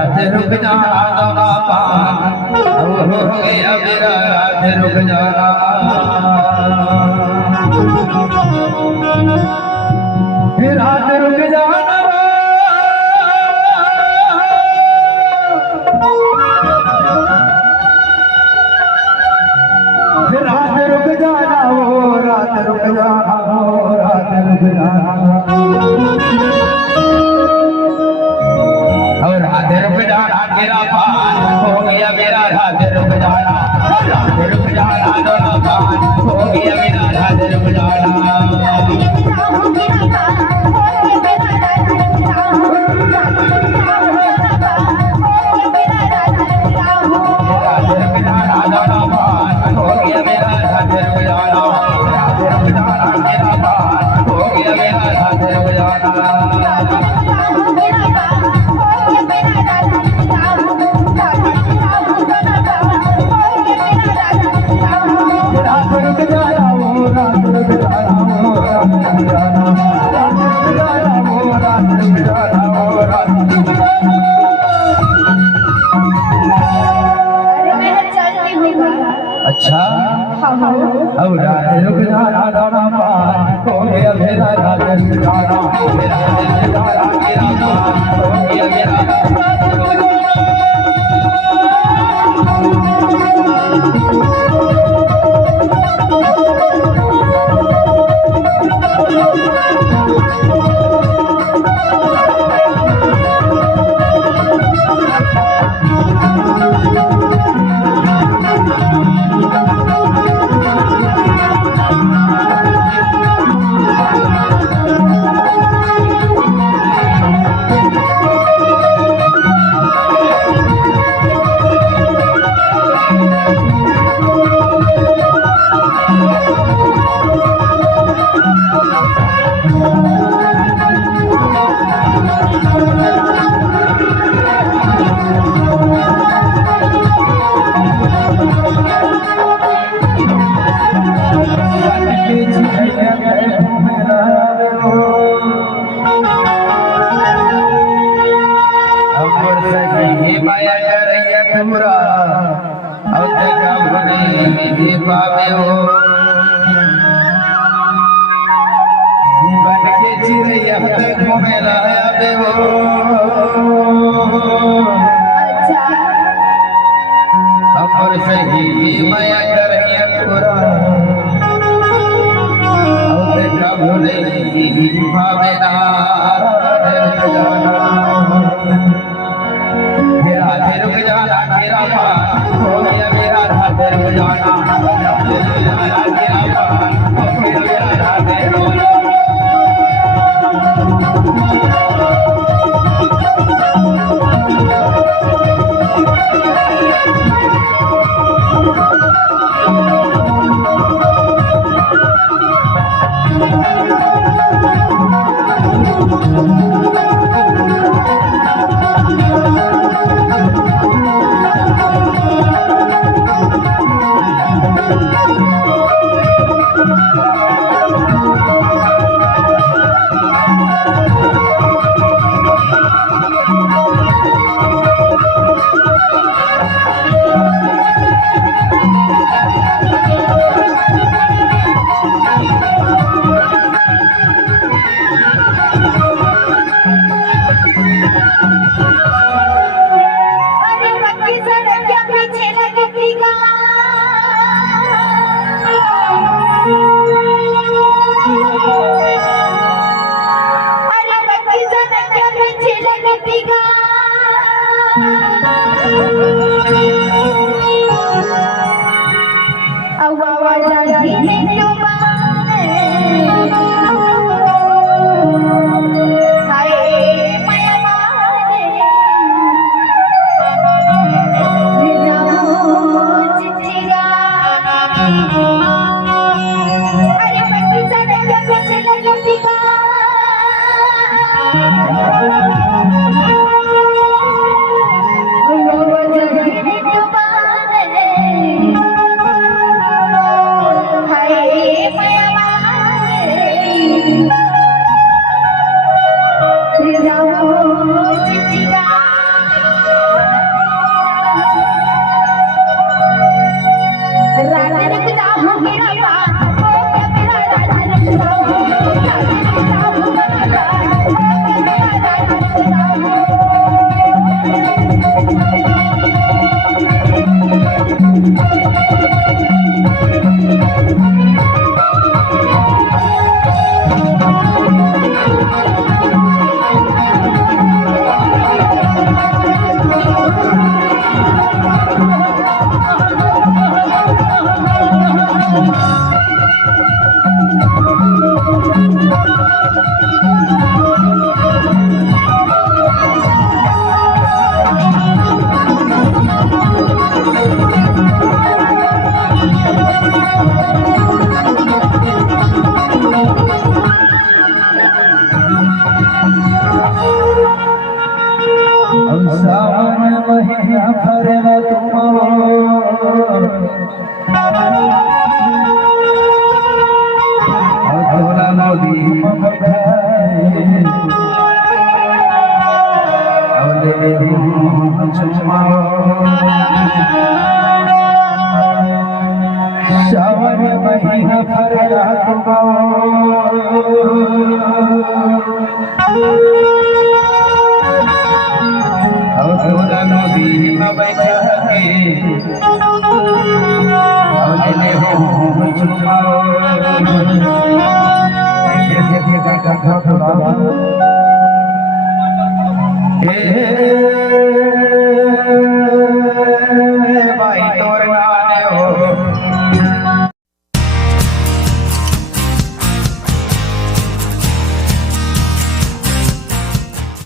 राधे रुक जाना दौड़ा पान हो गया मेरा राधे रुक जाना राधे रुक जाना राधे रुक जाना वो राधे रुक जाना वो राधे रुक जाना और राधे रुक जाना तेरा पान हो गया मेरा राधे रुक जाना राधे रुक जाना तेरा पान हो गया मेरा राधे रुक जाना अच्छा अब राधे रुक जाना दाना पान हो गया मेरा राधे रुक जाना मेरा राधे जाना तेरा पान हो गया मेरा पावे हो बन के चिड़ैया घूमे लाया हो अच्छा अमर सही माया करैया तोरा और देखा भोले पावे ना राधे रुक जाना तेरा पान हो गया मेरा राधे रुक जाना राधे रुक जाना तेरा पान हो गया मेरा राधे रुक जाना सावन महीना फरेला तुम तोरा नदी में बैठाए अवले चुमाओ सावन महीना फरेला तुम तोरा नदी में बैठा के अवले चुमाओ हे